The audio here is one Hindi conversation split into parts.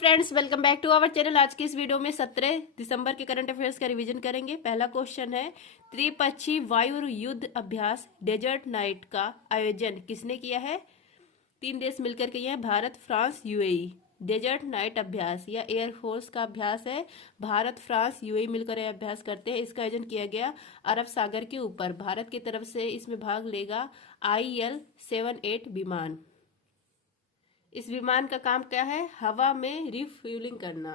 Friends, welcome back to our channel. आज की इस वीडियो में 17 दिसंबर के करंट अफेयर्स का रिवीजन करेंगे। पहला क्वेश्चन है, त्रिपक्षीय वायु युद्ध अभ्यास डेजर्ट नाइट का आयोजन किसने किया है? 3 देश मिलकर किए हैं, Bharat, France, UAE. Desert Knight अभ्यास या एयरफोर्स का अभ्यास है। भारत, फ्रांस, यूएई मिलकर यह अभ्यास करते हैं। इसका आयोजन किया गया अरब सागर के ऊपर। भारत की तरफ से इसमें भाग लेगा IL-78 विमान। इस विमान का काम क्या है? हवा में रिफ्यूलिंग करना।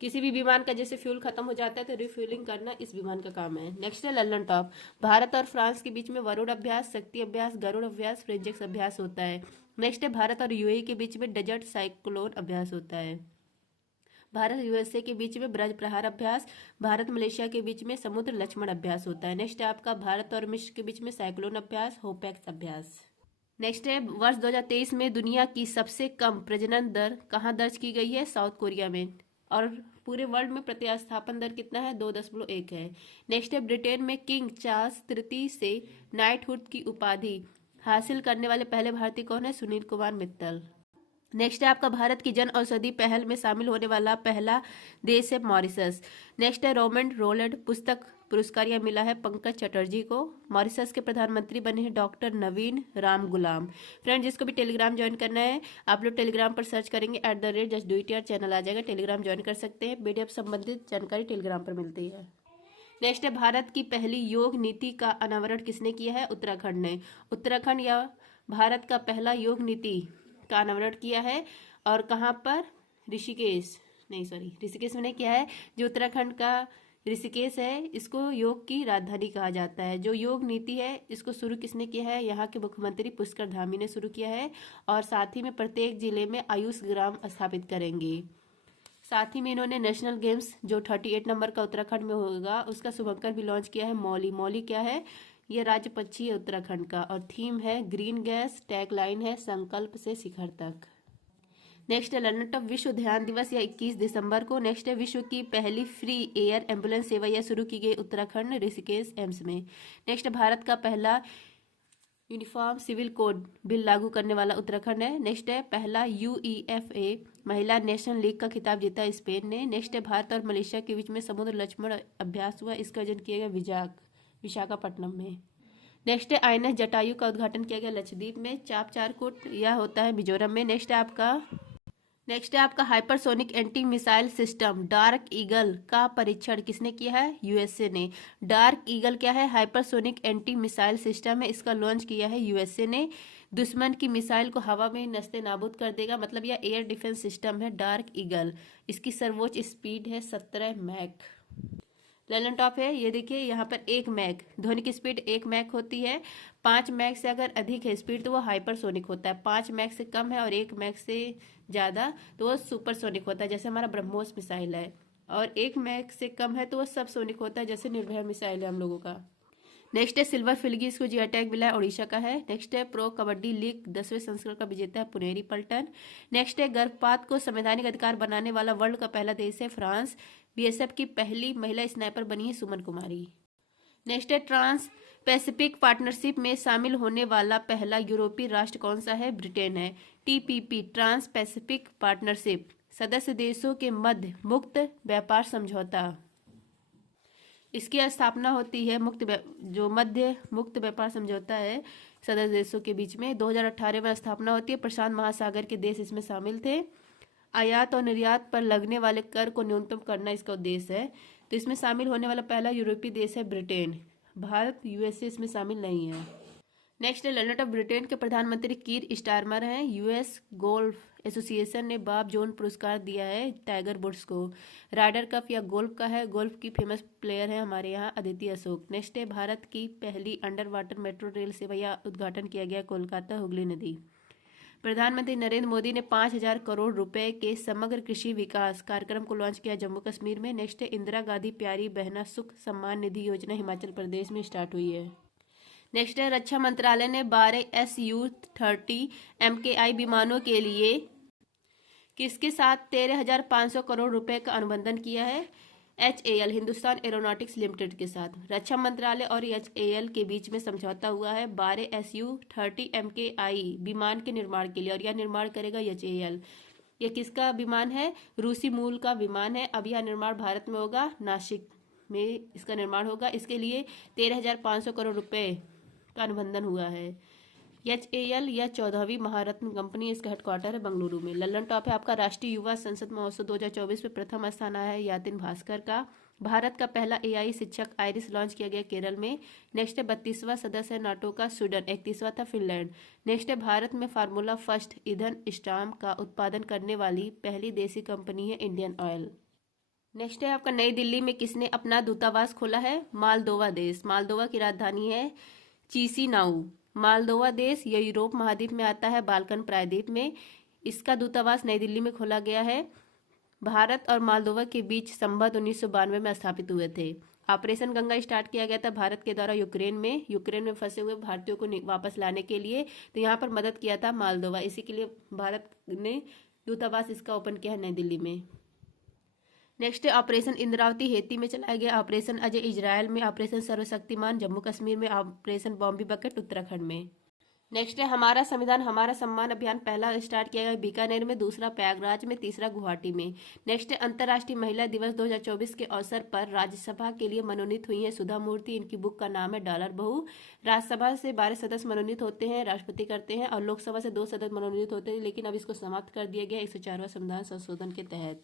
किसी भी विमान का जैसे फ्यूल खत्म हो जाता है तो रिफ्यूलिंग करना इस विमान का काम है। नेक्स्ट है लंदन टॉप। भारत और फ्रांस के बीच में वरुण अभ्यास, शक्ति अभ्यास, गरुड़ अभ्यास, फ्रेंजेक्स अभ्यास होता है। नेक्स्ट है भारत और यूएई के बीच में डेजर्ट साइक्लोन अभ्यास होता है। भारत यूएसए के बीच में ब्रज प्रहार अभ्यास, भारत मलेशिया के बीच में समुद्र लक्ष्मण अभ्यास होता है। नेक्स्ट है आपका भारत और मिस्र के बीच में साइक्लोन अभ्यास, होपेक्स अभ्यास। नेक्स्ट है वर्ष 2023 में दुनिया की सबसे कम प्रजनन दर कहाँ दर्ज की गई है? साउथ कोरिया में। और पूरे वर्ल्ड में प्रतिस्थापन दर कितना है? 2.1 है। नेक्स्ट है ब्रिटेन में किंग चार्ल्स तृतीय से नाइटहुड की उपाधि हासिल करने वाले पहले भारतीय कौन है? सुनील कुमार मित्तल। नेक्स्ट है आपका भारत की जन औषधि पहल में शामिल होने वाला पहला देश है मॉरिशस। नेक्स्ट है रोमंड रोलैंड पुस्तक पुरस्कार यह मिला है पंकज चटर्जी को। मॉरिशस के प्रधानमंत्री बने हैं डॉक्टर नवीन राम गुलाम। फ्रेंड, जिसको भी टेलीग्राम ज्वाइन करना है आप लोग टेलीग्राम पर सर्च करेंगे @justdoityar चैनल आ जाएगा, टेलीग्राम ज्वाइन कर सकते हैं। पीडीएफ संबंधित जानकारी टेलीग्राम पर मिलती है। नेक्स्ट है भारत की पहली योग नीति का अनावरण किसने किया है? उत्तराखंड ने। उत्तराखंड या भारत का पहला योग नीति का अनावरण किया है। और कहाँ पर? ऋषिकेश में नहीं किया है। जो उत्तराखंड का ऋषिकेश है इसको योग की राजधानी कहा जाता है। जो योग नीति है इसको शुरू किसने किया है? यहाँ के मुख्यमंत्री पुष्कर धामी ने शुरू किया है। और साथ ही में प्रत्येक जिले में आयुष ग्राम स्थापित करेंगे। साथ ही में इन्होंने नेशनल गेम्स जो 38 नंबर का उत्तराखंड में होगा उसका शुभंकर भी लॉन्च किया है। मौली मौली क्या है? ये राज्य पक्षी है उत्तराखंड का। और थीम है ग्रीन गैस, टैग लाइन है संकल्प से शिखर तक। नेक्स्ट है लंदन टॉप विश्व ध्यान दिवस या 21 दिसंबर को। नेक्स्ट है विश्व की पहली फ्री एयर एम्बुलेंस सेवा यह शुरू की गई उत्तराखंड ऋषिकेश एम्स में। नेक्स्ट भारत का पहला यूनिफॉर्म सिविल कोड बिल लागू करने वाला उत्तराखंड है। नेक्स्ट है पहला UEFA महिला नेशनल लीग का खिताब जीता स्पेन ने। नेक्स्ट है भारत और मलेशिया के बीच में समुद्र लक्ष्मण अभ्यास हुआ, इसका आयोजन किया गया विशाखापट्टनम में। नेक्स्ट है INS जटायु का उद्घाटन किया गया लक्षद्वीप में। चाप चारकुट यह होता है मिजोरम में। नेक्स्ट है आपका hypersonic anti missile system dark eagle का परीक्षण किसने किया है? यूएसए ने। डार्क ईगल क्या है? हाइपरसोनिक एंटी मिसाइल सिस्टम है, इसका लॉन्च किया है यूएसए ने। दुश्मन की मिसाइल को हवा में नस्ते नाबूद कर देगा, मतलब यह एयर डिफेंस सिस्टम है डार्क ईगल। इसकी सर्वोच्च स्पीड है 17 मैक। लंदन टॉप है, ये देखिए यहाँ पर 1 मैक, ध्वनि की स्पीड 1 मैक होती है। 5 मैक से अगर अधिक है स्पीड तो वो हाइपरसोनिक होता है। 5 मैक से कम है और 1 मैक से ज़्यादा तो वो सुपरसोनिक होता है, जैसे हमारा ब्रह्मोस मिसाइल है। और 1 मैक से कम है तो वो सबसोनिक होता है, जैसे निर्भय मिसाइल है हम लोगों का। नेक्स्ट है सिल्वर फिल्गी, इसको जीआई टैग मिला है, उड़ीसा का है। नेक्स्ट है प्रो कबड्डी लीग 10वें संस्करण का विजेता है पुनेरी पलटन। नेक्स्ट है गर्भपात को संवैधानिक अधिकार बनाने वाला वर्ल्ड का पहला देश है फ्रांस। बीएसएफ की पहली महिला स्नाइपर बनी है सुमन कुमारी। नेक्स्ट है ट्रांस पैसिफिक पार्टनरशिप में शामिल होने वाला पहला यूरोपीय राष्ट्र कौन सा है? ब्रिटेन है। TPP ट्रांस पैसिफिक पार्टनरशिप सदस्य देशों के मध्य मुक्त व्यापार समझौता, इसकी स्थापना होती है जो मध्य मुक्त व्यापार समझौता है सदस्य देशों के बीच में 2018 में स्थापना होती है। प्रशांत महासागर के देश इसमें शामिल थे। आयात और निर्यात पर लगने वाले कर को न्यूनतम करना इसका उद्देश्य है। तो इसमें शामिल होने वाला पहला यूरोपीय देश है ब्रिटेन। भारत USA इसमें शामिल नहीं है। नेक्स्ट है लंदन ऑफ ब्रिटेन के प्रधानमंत्री कीर स्टारमर हैं। US गोल्फ एसोसिएशन ने बॉब जोन पुरस्कार दिया है टाइगर वुड्स को। राइडर कप या गोल्फ का है, गोल्फ की फेमस प्लेयर है हमारे यहाँ अदिति अशोक। नेक्स्ट है भारत की पहली अंडर वाटर मेट्रो रेल सेवा या उद्घाटन किया गया कोलकाता हुगली नदी। प्रधानमंत्री नरेंद्र मोदी ने 5,000 करोड़ रुपए के समग्र कृषि विकास कार्यक्रम को लॉन्च किया जम्मू कश्मीर में। नेक्स्ट है इंदिरा गांधी प्यारी बहना सुख सम्मान निधि योजना हिमाचल प्रदेश में स्टार्ट हुई है। नेक्स्ट है रक्षा मंत्रालय ने 12 Su-30 MKI विमानों के लिए किसके साथ 13,500 करोड़ रुपए का अनुबंधन किया है? HAL हिंदुस्तान एरोनॉटिक्स लिमिटेड के साथ। रक्षा मंत्रालय और HAL के बीच में समझौता हुआ है 12 Su-30 MKI विमान के निर्माण के लिए, और यह निर्माण करेगा HAL। ये किसका विमान है? रूसी मूल का विमान है। अब यह निर्माण भारत में होगा, नासिक में इसका निर्माण होगा। इसके लिए 13,500 करोड़ रुपए का अनुबंधन हुआ है। HAL या 14वीं महारत्न कंपनी, इसका हेडक्वार्टर है बेंगलुरु में। लल्लन टॉप है आपका राष्ट्रीय युवा संसद महोत्सव 2024 में प्रथम स्थान आया है यातिन भास्कर का। भारत का पहला AI शिक्षक आइरिस लॉन्च किया गया केरल में। नेक्स्ट है 32वां सदस्य है नाटो का स्वीडन, 31वां था फिनलैंड। नेक्स्ट है भारत में फार्मूला फर्स्ट ईंधन स्टाम्प का उत्पादन करने वाली पहली देसी कंपनी है इंडियन ऑयल। नेक्स्ट है आपका नई दिल्ली में किसने अपना दूतावास खोला है? मालदोवा देश। मालदोवा की राजधानी है चिसिनाउ। मालदोवा देश यह यूरोप महाद्वीप में आता है, बाल्कन प्रायद्वीप में। इसका दूतावास नई दिल्ली में खोला गया है। भारत और मालदोवा के बीच संबंध 1992 में स्थापित हुए थे। ऑपरेशन गंगा स्टार्ट किया गया था भारत के द्वारा यूक्रेन में फंसे हुए भारतीयों को वापस लाने के लिए। तो यहाँ पर मदद किया था मालदोवा, इसी के लिए भारत ने दूतावास इसका ओपन किया है नई दिल्ली में। नेक्स्ट है ऑपरेशन इंद्रावती हेती में चलाया गया। ऑपरेशन अजय इजरायल में। ऑपरेशन सर्वशक्तिमान जम्मू कश्मीर में। ऑपरेशन बॉम्बे बकेट उत्तराखंड में। नेक्स्ट है हमारा संविधान हमारा सम्मान अभियान, पहला स्टार्ट किया गया बीकानेर में, दूसरा प्रयागराज में, तीसरा गुवाहाटी में। नेक्स्ट है अंतर्राष्ट्रीय महिला दिवस 2024 के अवसर पर राज्यसभा के लिए मनोनीत हुई है सुधा मूर्ति। इनकी बुक का नाम है डॉलर बहू। राज्यसभा से 12 सदस्य मनोनीत होते हैं, राष्ट्रपति करते हैं, और लोकसभा से 2 सदस्य मनोनीत होते हैं, लेकिन अब इसको समाप्त कर दिया गया 104वां संविधान संशोधन के तहत।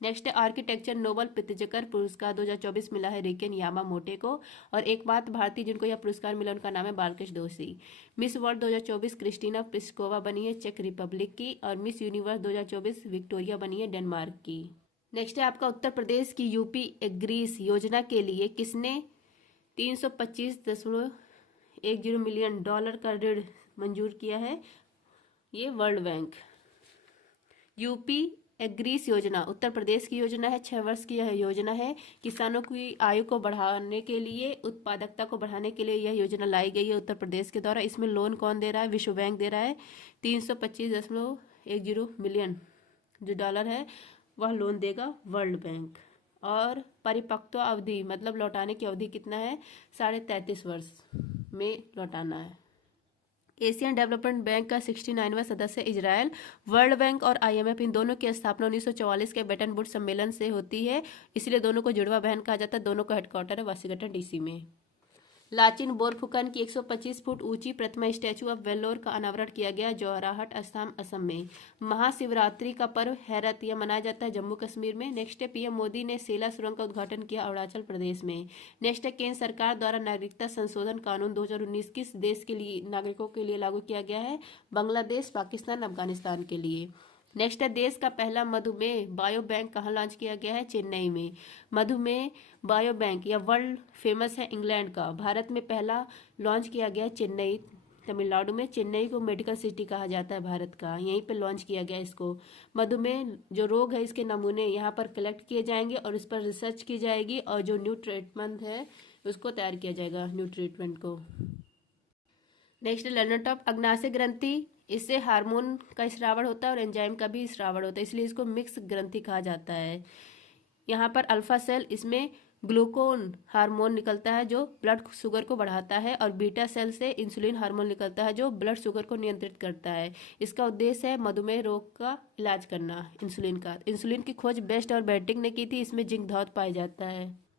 नेक्स्ट है आर्किटेक्चर नोबल प्रित्जकर पुरस्कार 2024 मिला है रिकेन यामामोटे को। और एक बात भारतीय जिनको यह पुरस्कार मिला उनका नाम है बालकृष्ण दोषी। मिस वर्ल्ड 2024 क्रिस्टीना प्लिस्कोवा बनी है चेक रिपब्लिक की। और मिस यूनिवर्स 2024 विक्टोरिया बनी है डेनमार्क की। नेक्स्ट है आपका उत्तर प्रदेश की यूपी एग्रीस योजना के लिए किसने $325.10 मिलियन का ऋण मंजूर किया है? ये वर्ल्ड बैंक। यूपी एग्रीस योजना उत्तर प्रदेश की योजना है, 6 वर्ष की यह योजना है। किसानों की आयु को बढ़ाने के लिए, उत्पादकता को बढ़ाने के लिए यह योजना लाई गई है उत्तर प्रदेश के द्वारा। इसमें लोन कौन दे रहा है? विश्व बैंक दे रहा है। 325.10 मिलियन जो डॉलर है वह लोन देगा वर्ल्ड बैंक। और परिपक्वता अवधि मतलब लौटाने की अवधि कितना है? 33.5 वर्ष में लौटाना है। एशियन डेवलपमेंट बैंक का 69वां सदस्य इजरायल। वर्ल्ड बैंक और IMF इन दोनों की स्थापना 1944 के बेटन वुड्स सम्मेलन से होती है, इसलिए दोनों को जुड़वा बहन कहा जाता है। दोनों का हेडक्वार्टर है वाशिंगटन DC में। लाचिन बोरफुकन की 125 फुट ऊंची प्रतिमा स्टैचू ऑफ वेल्लोर का अनावरण किया गया जोरहाट असम में। महाशिवरात्रि का पर्व हैरत यह मनाया जाता है जम्मू कश्मीर में। नेक्स्ट है PM मोदी ने सेला सुरंग का उद्घाटन किया अरुणाचल प्रदेश में। नेक्स्ट है केंद्र सरकार द्वारा नागरिकता संशोधन कानून 2019 किस देश के लिए नागरिकों के लिए लागू किया गया है? बांग्लादेश, पाकिस्तान, अफगानिस्तान के लिए। नेक्स्ट है देश का पहला मधुमेह बायो बैंक कहाँ लॉन्च किया गया है? चेन्नई में। मधुमेह बायो बैंक या वर्ल्ड फेमस है इंग्लैंड का, भारत में पहला लॉन्च किया गया है चेन्नई तमिलनाडु में। चेन्नई को मेडिकल सिटी कहा जाता है भारत का, यहीं पे लॉन्च किया गया इसको। मधुमेह जो रोग है इसके नमूने यहाँ पर कलेक्ट किए जाएंगे और इस पर रिसर्च की जाएगी और जो न्यू ट्रीटमेंट है उसको तैयार किया जाएगा न्यू ट्रीटमेंट को। नेक्स्ट लर्नर टॉप अग्नाशय ग्रंथि, इससे हार्मोन का स्रावण होता है और एंजाइम का भी स्रावण होता है, इसलिए इसको मिक्स ग्रंथि कहा जाता है। यहाँ पर अल्फा सेल इसमें ग्लूकोन हार्मोन निकलता है जो ब्लड शुगर को बढ़ाता है, और बीटा सेल से इंसुलिन हार्मोन निकलता है जो ब्लड शुगर को नियंत्रित करता है। इसका उद्देश्य है मधुमेह रोग का इलाज करना इंसुलिन का। इंसुलिन की खोज बेस्ट और बेंटिंग ने की थी, इसमें जिंक धातु पाया जाता है।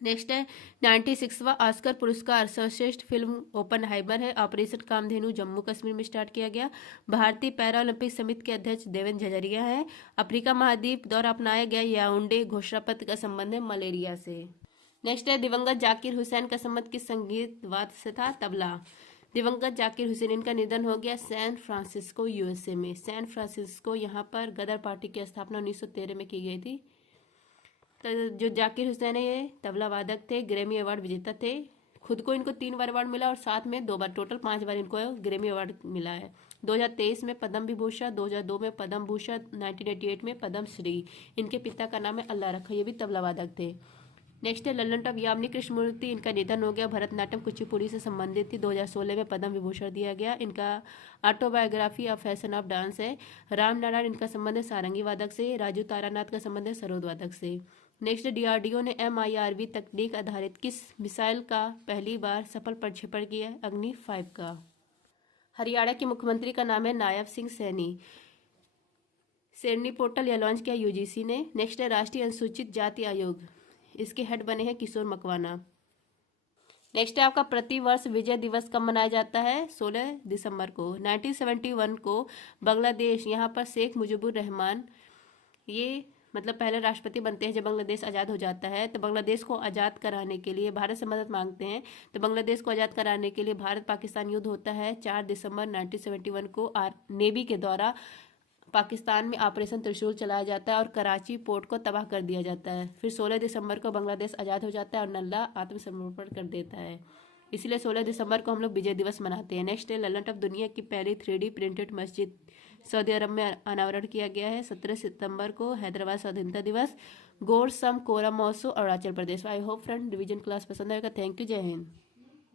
नेक्स्ट है 96वां ऑस्कर पुरस्कार सर्वश्रेष्ठ फिल्म ओपनहाइमर है। ऑपरेशन कामधेनु जम्मू कश्मीर में स्टार्ट किया गया। भारतीय पैरा ओलंपिक समिति के अध्यक्ष देवेंद्र झझरिया है। अफ्रीका महाद्वीप द्वारा अपनाया गया याओंडे घोषणा पत्र का संबंध है मलेरिया से। नेक्स्ट है दिवंगत जाकिर हुसैन का संबंध किस संगीत वाद्य से था? तबला। दिवंगत जाकिर हुसैन इनका निधन हो गया सैन फ्रांसिस्को USA में। सैन फ्रांसिस्को यहाँ पर गदर पार्टी की स्थापना 1913 में की गई थी। तो जो जाकिर हुसैन है ये तबला वादक थे, ग्रैमी अवार्ड विजेता थे। खुद को इनको 3 बार अवार्ड मिला और साथ में 2 बार, टोटल 5 बार इनको ग्रैमी अवार्ड मिला है। 2023 में पद्म विभूषण, 2002 में पद्म भूषण, 1988 में पद्म श्री। इनके पिता का नाम है अल्लाह रखा, ये भी तबला वादक थे। नेक्स्ट है लल्लन टॉप यामिनी कृष्णमूर्ति, इनका निधन हो गया। भरतनाट्यम कुचिपुड़ी से संबंधित थी। 2016 में पद्म विभूषण दिया गया। इनका autobiography of fashion of dance है। राम नारायण इनका संबंध है सारंगी वादक से। राजू तारानाथ का संबंध है सरोद वादक से। नेक्स्ट DRDO ने MIRV तकनीक आधारित किस मिसाइल का पहली बार सफल प्रक्षेपण किया? अग्नि 5 का। हरियाणा के मुख्यमंत्री का नाम है नायब सिंह सैनी। शेरनी पोर्टल यह लॉन्च किया यूजीसी ने। नेक्स्ट है राष्ट्रीय अनुसूचित जाति आयोग, इसके हेड बने हैं किशोर मकवाना। नेक्स्ट है आपका प्रतिवर्ष विजय दिवस कब मनाया जाता है? 16 दिसंबर को। 1971 को बांग्लादेश, यहाँ पर शेख मुजीबुर रहमान ये मतलब पहले राष्ट्रपति बनते हैं जब बांग्लादेश आज़ाद हो जाता है। तो बांग्लादेश को आज़ाद कराने के लिए भारत से मदद मांगते हैं। तो बांग्लादेश को आज़ाद कराने के लिए भारत पाकिस्तान युद्ध होता है 4 दिसंबर 1971 को। नेवी के द्वारा पाकिस्तान में ऑपरेशन त्रिशूल चलाया जाता है और कराची पोर्ट को तबाह कर दिया जाता है। फिर 16 दिसंबर को बांग्लादेश आज़ाद हो जाता है और नल्ला आत्मसमर्पण कर देता है। इसलिए 16 दिसंबर को हम लोग विजय दिवस मनाते हैं। नेक्स्ट है ललन टॉप, दुनिया की पहली 3D प्रिंटेड मस्जिद सऊदी अरब में अनावरण किया गया है 17 सितंबर को। हैदराबाद स्वाधीनता दिवस। गोरसम कोरा महोत्सव Arunachal Pradesh. I hope friend revision class पसंद आएगा। थैंक यू, जय हिंद।